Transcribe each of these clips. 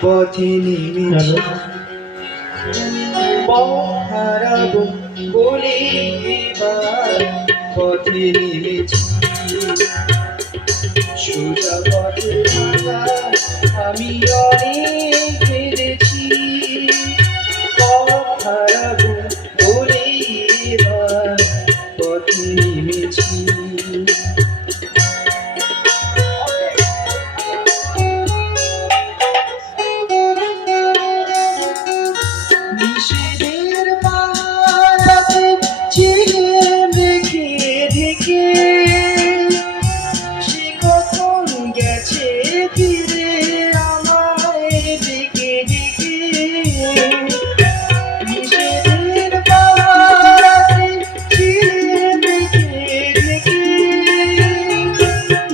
পথে নেমেছি পথ হারাবো বলে এবার পথে নেমেছি সোজা পথে আমি অনেক হেরেছি পথ হারাবো বলে এবার পথে নেমেছি নিষেধের পাহাড়ে চিড়ে রেখে ঢেকে সে কখন গেছে ফিরে আমায় ডেকে ডেকে নিষেধের পাহাড়ে চিড়ে রেখে ঢেকে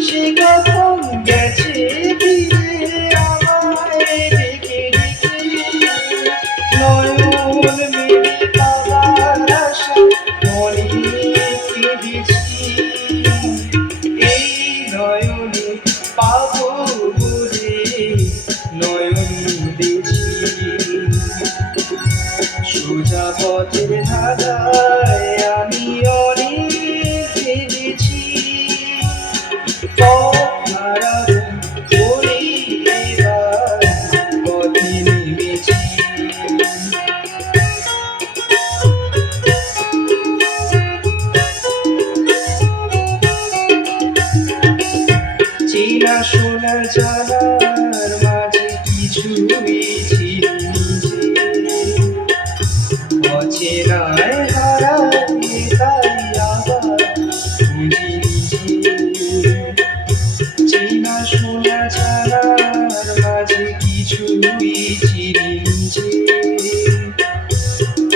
সে কখন গেছে ফিরে আমায় ডেকে ডেকে নয়ন মেলে পাওয়ার আশা মনে কেঁদেছি এই নয়নে পাবো বলে নয়ন মুদেছি সোজা পথের ধারায় আমি অনেক হেরেছি পথ হারাবো বলে এবার পথে নেমেছি চেনা শোনা জানার মাঝে কিছুই ছিল অচেনায় হারাই তাই আবার খুঁজি নিজে চেনা শোনা জানার মাঝে কিছুই ছিল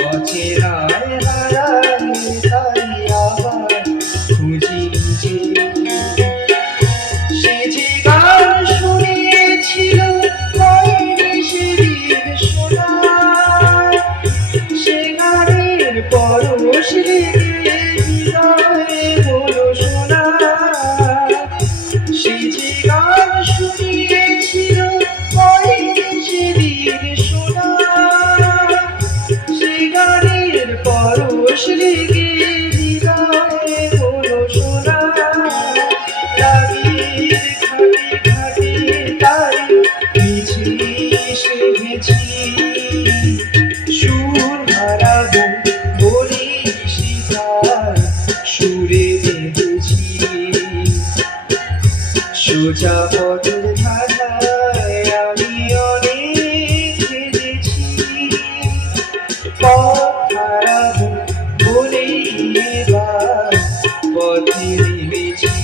অচেনায় হারাই তাই আবার খুঁজি নিজে সে যে গান শুনিয়েছিল হয়নি সেদিন শোনা সে গানের পরশ লেগে হৃদয়ে হলো শোনা সে যে গান শুনিয়েছিল হয়নি সেদিন শোনা সে গানের পরশ লেগে হৃদয়ে হলো শোনা সুর হারাবো বলি শিকার সুরে বেঁধেছি সোজা পথের ধারায় আমি অনেক হেরেছি পথ হারাবো বলে এবার পথে নেমেছি